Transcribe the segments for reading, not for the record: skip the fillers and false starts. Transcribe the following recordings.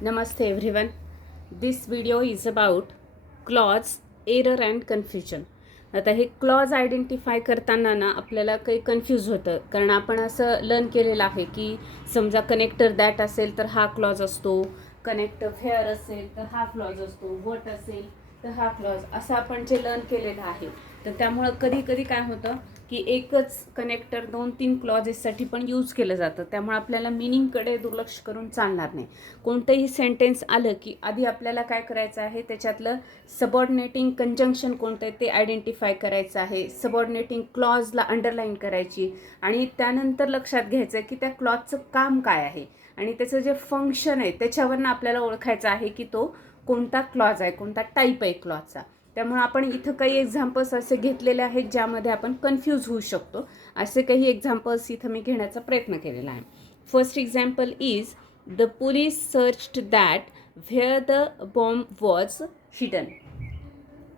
Namaste everyone. This video is about clause error and confusion. आता हे clause identify करताना ना आपल्याला काही कन्फ्यूज होतं, कारण आपण असं लर्न केलेलं आहे की समजा कनेक्टर दॅट असेल तर हा क्लॉज असतो, कनेक्टर फेअर असेल तर हा क्लॉज असतो, वट असेल तर हा क्लॉज, असं आपण जे लर्न केलेलं आहे. तर त्यामुळं कधी कधी काय होतं की एकच कनेक्टर 2-3 क्लॉजेससाठी पण यूज केलं जातं. त्यामुळे आपल्याला मिनिंगकडे दुर्लक्ष करून चालणार नाही. कोणतंही सेंटेन्स आलं की आधी आपल्याला काय करायचं आहे, त्याच्यातलं सबऑर्डिनेटिंग कंजंक्शन कोणतं आहे ते आयडेंटिफाय करायचं आहे, सबऑर्डिनेटिंग क्लॉजला अंडरलाईन करायची आणि त्यानंतर लक्षात घ्यायचं की त्या क्लॉजचं काम काय आहे आणि त्याचं जे फंक्शन आहे त्याच्यावरनं आपल्याला ओळखायचं आहे की तो कोणता क्लॉज आहे, कोणता टाईप आहे क्लॉजचा. त्यामुळे आपण इथं काही एक्झाम्पल्स असे घेतलेले आहेत ज्यामध्ये आपण कन्फ्यूज होऊ शकतो. असे काही एक्झाम्पल्स इथं मी घेण्याचा प्रयत्न केलेला आहे. First example is the police searched that where the bomb was hidden.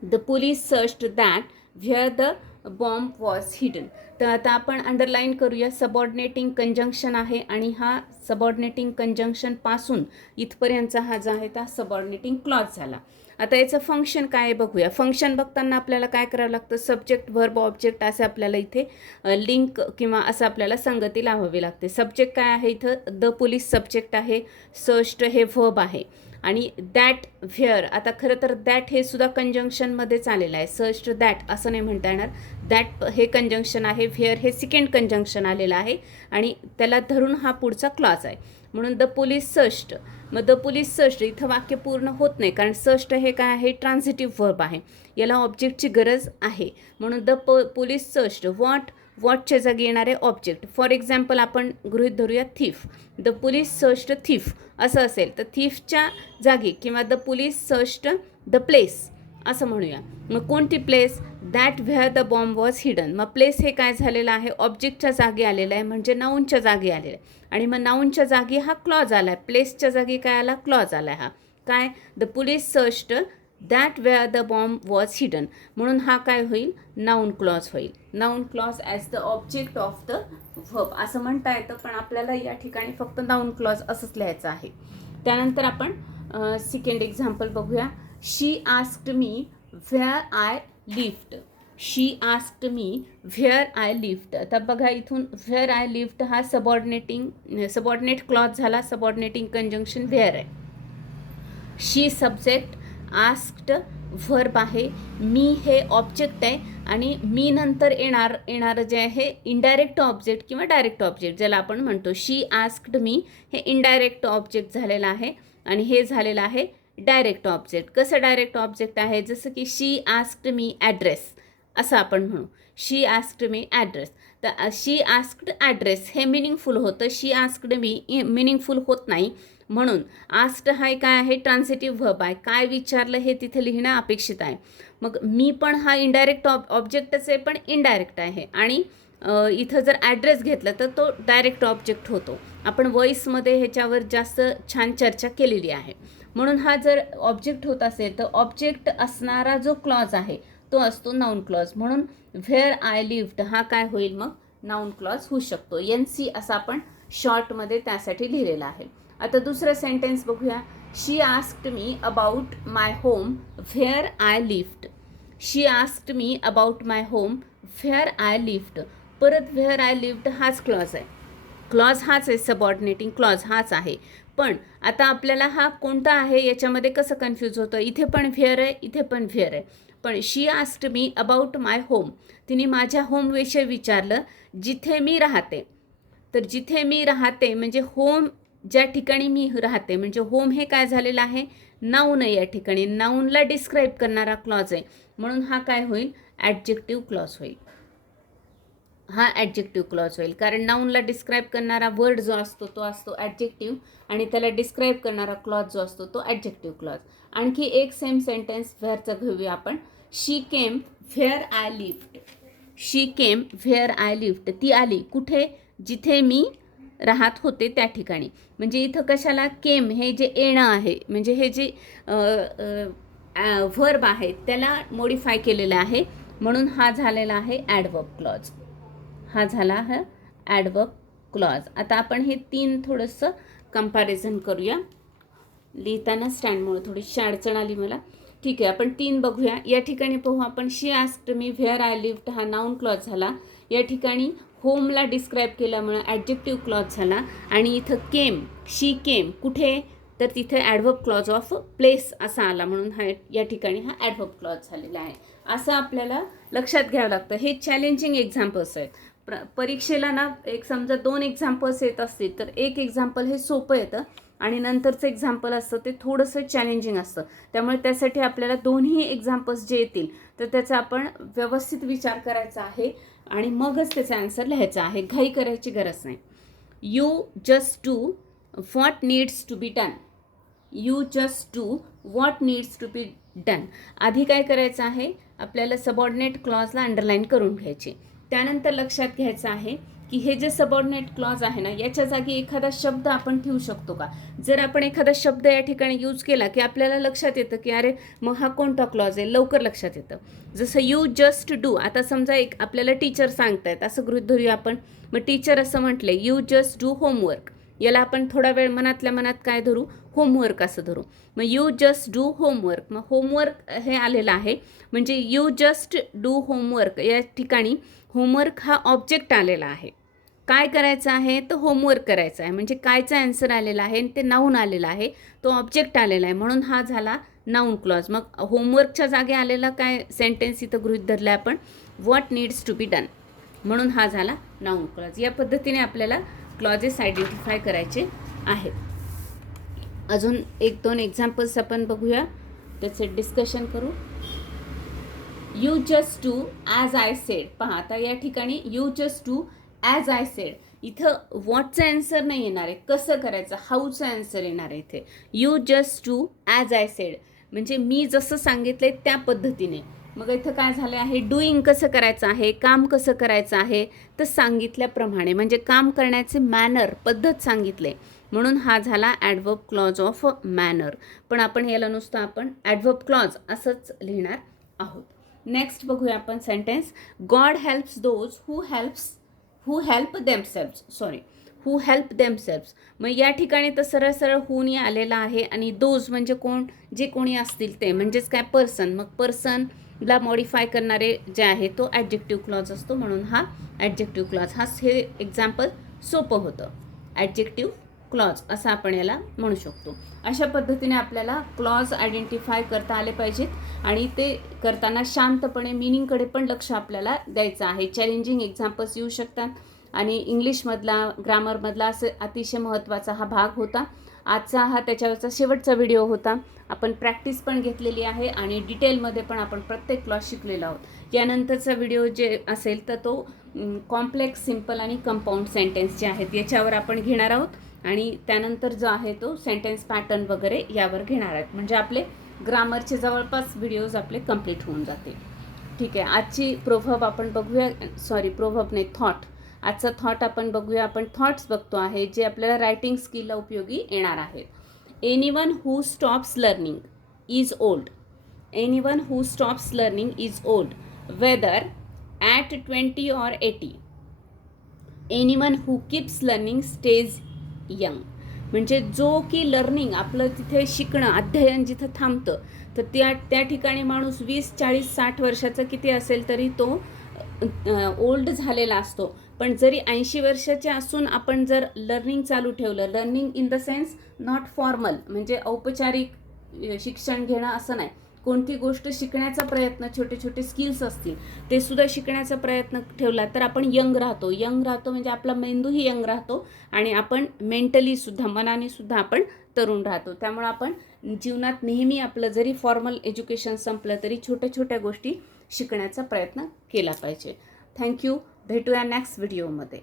The police searched that where the bomb was hidden. तर आता आपण अंडरलाईन करूया, सबऑर्डिनेटिंग कंजंक्शन आहे आणि हा सबऑर्डिनेटिंग कंजंक्शनपासून इथपर्यंतचा हा जो आहे त्या सबऑर्डिनेटिंग क्लॉज झाला. आता याचं फंक्शन काय आहे बघूया. फंक्शन बघताना आपल्याला काय करावं लागतं, सब्जेक्ट व्हर्ब ऑब्जेक्ट असं आपल्याला इथे लिंक किंवा असं आपल्याला संगती लावावी लागते. सब्जेक्ट काय आहे इथं, द पोलीस सब्जेक्ट आहे, सर्च्ड हे व्हर्ब आहे आणि दॅट व्हेअर. आता खरं तर दॅट हे सुद्धा कंजंक्शनमध्येच आलेलं आहे, सर्च्ड दॅट असं नाही म्हणता येणार. दॅट हे कंजंक्शन आहे, व्हेअर हे सेकंड कंजंक्शन आलेलं आहे आणि त्याला धरून हा पुढचा क्लॉज आहे. म्हणून द पोलीस सर्च्ड. मग द पोलीस सर्च्ड इथं वाक्य पूर्ण होत नाही, कारण सर्च्ड हे काय आहे, ट्रान्झिटिव्ह व्हर्ब आहे, याला ऑब्जेक्टची गरज आहे. म्हणून द पोलीस सर्च्ड वॉटच्या जागी येणारे ऑब्जेक्ट. फॉर एक्झाम्पल आपण गृहीत धरूया thief. The police searched thief असं असेल तर थीफच्या जागी किंवा the police searched the place असं म्हणूया. मग कोणती place, that where the bomb was hidden. मग प्लेस हे काय झालेलं आहे, ऑब्जेक्टच्या जागी आलेलं आहे, म्हणजे नाऊनच्या जागी आलेलं आहे आणि मग नाऊनच्या जागी हा क्लॉज आला आहे. प्लेसच्या जागी काय आला, क्लॉज आला आहे. हा काय, the police searched that where the bomb was hidden. म्हणून हा काय होईल, नाऊन क्लॉज होईल. Noun clause as the object of the verb असं म्हणता येतं, पण आपल्याला या ठिकाणी फक्त नाऊन क्लॉज असंच लिहायचं आहे. त्यानंतर आपण सेकंड एक्झाम्पल बघूया. She asked me where I lived. She asked me where I lived. आता बघा इथून व्हेअर आय लिव्ड हा सबऑर्डिनेट क्लॉज झाला, सबऑर्डिनेटिंग कंजंक्शन व्हेअर आहे. शी सब्जेक्ट, आस्क्ड व्हर्ब आहे, मी हे ऑब्जेक्ट आहे आणि मी नंतर येणारं जे आहे इनडायरेक्ट ऑब्जेक्ट किंवा डायरेक्ट ऑब्जेक्ट ज्याला आपण म्हणतो. शी आस्क्ड मी हे इनडायरेक्ट ऑब्जेक्ट झालेलं आहे आणि हे झालेलं आहे डायरेक्ट ऑब्जेक्ट. कसं डायरेक्ट ऑब्जेक्ट आहे, जसं की शी आस्क्ड मी ॲड्रेस असं आपण म्हणू. शी आस्क्ड मी ॲड्रेस. तर शी आस्क्ड ॲड्रेस हे मिनिंगफुल होतं, शी आस्क्ड मी मिनिंगफुल होत नाही. म्हणून आस्क्ड हा काय आहे, ट्रान्झिटिव्ह व्हर्ब आहे, काय विचारलं हे तिथे लिहिणं अपेक्षित आहे. मग मी पण हा इनडायरेक्ट ऑब्जेक्टच आहे, पण इनडायरेक्ट आहे आणि इथं जर ॲड्रेस घेतला तर तो डायरेक्ट ऑब्जेक्ट होतो. आपण व्हॉईसमध्ये ह्याच्यावर जास्त छान चर्चा केलेली आहे. म्हणून हा जर ऑब्जेक्ट होत असेल तर ऑब्जेक्ट असणारा जो क्लॉज आहे तो असतो नाऊन क्लॉज. म्हणून व्हेअर आय लिव्ड हा काय होईल, मग नाऊन क्लॉज होऊ शकतो. NC असं आपण शॉर्टमध्ये त्यासाठी लिहिलेलं आहे. आता दुसरं सेंटेन्स बघूया. She asked me about my home where I lived. She asked me about my home where I lived. परत व्हेअर आय लिव्ड हाच क्लॉज आहे, क्लॉज हाच आहे, सबऑर्डिनेटिंग क्लॉज हाच आहे. पण आता आपल्याला हा कोणता आहे याच्यामध्ये कसं कन्फ्यूज होतं, इथे पण व्हेअर आहे, इथे पण व्हेअर आहे. पण she asked me about my home, तिने माझ्या होमविषयी विचारलं, जिथे मी राहते. तर जिथे मी राहते म्हणजे होम, ज्या ठिकाणी मी राहते म्हणजे होम हे काय झालेलं आहे, नाऊन आहे. या ठिकाणी नाऊनला डिस्क्राईब करणारा क्लॉज आहे, म्हणून हा काय होईल, ॲडजेक्टिव्ह क्लॉज होईल. हा ॲडजेक्टिव्ह क्लॉज होईल, कारण नाऊनला डिस्क्राईब करणारा वर्ड जो असतो तो असतो ॲडजेक्टिव्ह आणि त्याला डिस्क्राईब करणारा क्लॉज जो असतो तो ॲडजेक्टिव्ह क्लॉज. आणखी एक सेम सेंटेन्स व्हेअरचं घेऊया आपण. She came where I lived. She came where I lived. ती आली कुठे, जिथे मी राहत होते त्या ठिकाणी. म्हणजे इथं कशाला, केम हे जे येणं आहे म्हणजे हे जे व्हर्ब आहे त्याला मॉडिफाय केलेलं आहे, म्हणून हा झालेला आहे ॲडवर्ब क्लॉज. हा झाला हा ॲडवर्ब क्लॉज. आता आपण हे तीन थोडंसं कंपॅरिझन करूया. लिहिताना स्टँडमुळे थोडीशी अडचण आली मला. ठीक आहे, आपण 3 बघूया. या ठिकाणी पाहू आपण she asked me where I lived हा नाऊन क्लॉज झाला. या ठिकाणी होमला डिस्क्राईब केल्यामुळे ॲडजेक्टिव्ह क्लॉज झाला. आणि इथं केम, शी केम कुठे, तर तिथे ॲडव्हर्ब क्लॉज ऑफ प्लेस असा आला, म्हणून हा या ठिकाणी हा ॲडव्हर्ब क्लॉज झालेला आहे. असं आपल्याला लक्षात घ्यावं लागतं. हे चॅलेंजिंग एक्झाम्पल्स आहेत. परीक्षेला ना एक समजा 2 एक्झाम्पल्स येत असतील तर एक एक्झाम्पल हे सोपं येतं आणि नंतरचं एक्झाम्पल असतं ते थोडंसं चॅलेंजिंग असतं. त्यामुळे त्यासाठी आपल्याला दोन्ही एक्झाम्पल्स जे येतील तर त्याचा आपण व्यवस्थित विचार करायचा आहे आणि मगच त्याचा आन्सर लिहायचा आहे. घाई करायची गरज नाही. You just do what needs to be done. You just do what needs to be done. आधी काय करायचं आहे, आपल्याला सबऑर्डिनेट क्लॉजला अंडरलाईन करून घ्यायची. त्यानंतर लक्षात घ्यायचं आहे की हे जे सबऑर्डिनेट क्लॉज आहे ना, याच्या जागी एखादा शब्द आपण ठेवू शकतो का. जर आपण एखादा शब्द या ठिकाणी यूज केला की आपल्याला लक्षात येतं की अरे मग हा कोणता क्लॉज आहे, लवकर लक्षात येतं. जसं यू जस्ट डू, आता समजा एक आपल्याला टीचर सांगतायत असं गृहीत धरूया आपण. मग टीचर असं म्हटले यू जस्ट डू होमवर्क, याला आपण थोडा वेळ मनातल्या मनात काय धरू, होमवर्क असं धरू. मग यू जस्ट डू होमवर्क, मग होमवर्क हे आलेलं आहे म्हणजे यू जस्ट डू होमवर्क या ठिकाणी होमवर्क हा ऑब्जेक्ट आलेला आहे. काय करायचं आहे तर होमवर्क करायचं आहे, म्हणजे कायचा आन्सर आलेला आहे ते नाऊन आलेला आहे, तो ऑब्जेक्ट आलेला आहे, म्हणून हा झाला नाऊन क्लॉज. मग होमवर्कच्या जागी आलेला काय सेंटेन्स इथं गृहीत धरला आपण, what needs to be done, म्हणून हा झाला नाऊन क्लॉज. या पद्धतीने आपल्याला क्लॉजेस आयडेंटिफाय करायचे आहेत. अजून 1-2 एक्झाम्पल्स आपण बघूया, त्याचे डिस्कशन करू. You just do as I said. पहा आता या ठिकाणी you just do as I said, इथं व्हॉटचं आन्सर नाही येणार आहे, कसं करायचं हाऊचं आन्सर येणार आहे इथे. You just do as I said म्हणजे मी जसं सांगितलं त्या पद्धतीने. मग इथं काय झालं आहे, डुईंग कसं करायचं आहे, काम कसं करायचं आहे तर सांगितल्याप्रमाणे, म्हणजे काम करण्याचे मॅनर, पद्धत सांगितले, म्हणून हा झाला ॲडव्हर्ब क्लॉज ऑफ मॅनर. पण आपण याला नुसतं आपण ॲडव्हर्ब क्लॉज असंच लिहिणार आहोत. नेक्स्ट बघूया आपण sentence. God helps those who help themselves. मग या ठिकाणी तर सरळ सरळ हूनी आलेला आहे आणि दोज म्हणजे कोण, जे कोणी असतील ते, म्हणजेच काय पर्सन. मग पर्सनला मॉडिफाय करणारे जे आहे तो ॲडजेक्टिव्ह क्लॉज असतो, म्हणून हा ॲडजेक्टिव्ह क्लॉज. हे एक्झाम्पल सोपं होतं. ॲडजेक्टिव्ह क्लॉज असं आपण याला म्हणू शकतो. अशा पद्धतीने आपल्याला क्लॉज आयडेंटिफाय करता आले पाहिजेत आणि ते करताना शांतपणे मिनिंगकडे पण लक्ष आपल्याला द्यायचं आहे. चॅलेंजिंग एक्झाम्पल्स येऊ शकतात आणि इंग्लिशमधला, ग्रामरमधला असं अतिशय महत्त्वाचा हा भाग होता. आजचा हा त्याच्यावरचा शेवटचा व्हिडिओ होता. आपण प्रॅक्टिस पण घेतलेली आहे आणि डिटेलमध्ये पण आपण प्रत्येक क्लॉज शिकलेलो आहोत. यानंतरचा व्हिडिओ जे असेल तर तो कॉम्प्लेक्स, सिम्पल आणि कंपाऊंड सेंटेन्स जे आहेत याच्यावर आपण घेणार आहोत आणि त्यानंतर जो आहे तो सेंटेन्स पॅटर्न वगैरे यावर घेणार आहेत. म्हणजे आपले ग्रामरचे जवळपास व्हिडिओज आपले कंप्लीट होऊन जातील. ठीक आहे, आजची प्रोव्हर्ब आपण बघूया. प्रोव्हर्ब नाही, थॉट. आजचा थॉट आपण बघूया. आपण थॉट्स बघतो आहे जे आपल्याला रायटिंग स्किलला उपयोगी येणार आहेत. Anyone who stops learning is old. Anyone who stops learning is old whether at 20 or 80. Anyone who keeps learning stays young. म्हणजे जो की लर्निंग आपलं तिथे शिकणं, अध्ययन जिथं थांबतं तर त्या ठिकाणी माणूस 20, 40, 60 वर्षाचा किती असेल तरी तो ओल्ड झालेला असतो. पण जरी 80 वर्षाचे असून आपण जर लर्निंग चालू ठेवलं, learning in the sense not formal, म्हणजे औपचारिक शिक्षण घेणं असं नाही, कोणती गोष्ट शिकण्याचा प्रयत्न, छोटे छोटे स्किल्स असतील ते सुद्धा शिकण्याचा प्रयत्न ठेवला तर आपण यंग राहतो. यंग राहतो म्हणजे आपला मेंदूही यंग राहतो आणि आपण मेंटली सुद्धा, मनाने सुद्धा आपण तरुण राहतो. त्यामुळे आपण जीवनात नेहमी आपलं जरी फॉर्मल एज्युकेशन संपलं तरी छोट्या छोट्या गोष्टी शिकण्याचा प्रयत्न केला पाहिजे. थँक्यू. भेटूया नेक्स्ट व्हिडिओमध्ये.